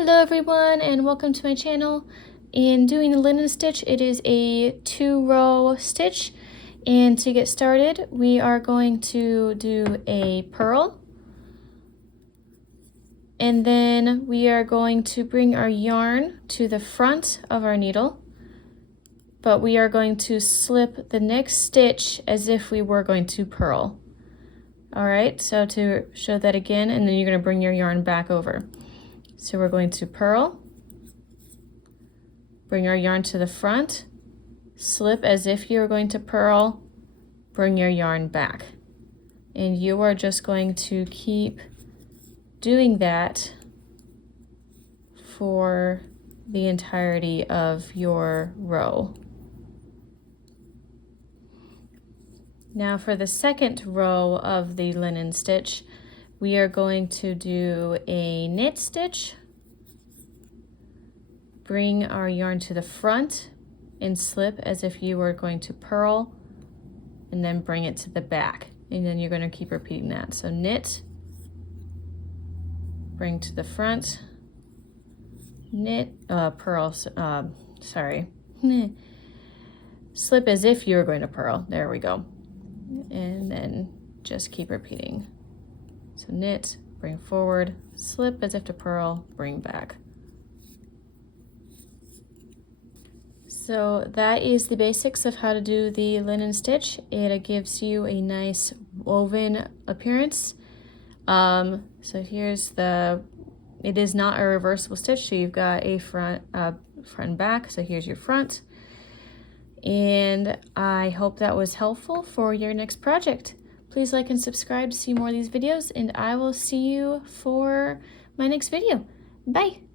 Hello everyone and welcome to my channel. In doing the linen stitch, it is a 2-row stitch, and to get started we are going to do a purl, and then we are going to bring our yarn to the front of our needle, but we are going to slip the next stitch as if we were going to purl. Alright, so to show that again, and then you're going to bring your yarn back over. So we're going to purl, bring our yarn to the front, slip as if you're going to purl, bring your yarn back. And you are just going to keep doing that for the entirety of your row. Now for the second row of the linen stitch, we are going to do a knit stitch, bring our yarn to the front and slip as if you were going to purl, and then bring it to the back. And then you're going to keep repeating that. So knit, bring to the front, knit, purl, sorry, slip as if you were going to purl. There we go. And then just keep repeating. So knit, bring forward, slip as if to purl, bring back. So that is the basics of how to do the linen stitch. It gives you a nice woven appearance. So here's it is not a reversible stitch, so you've got a front and back. So here's your front. And I hope that was helpful for your next project. Please like and subscribe to see more of these videos, and I will see you for my next video. Bye!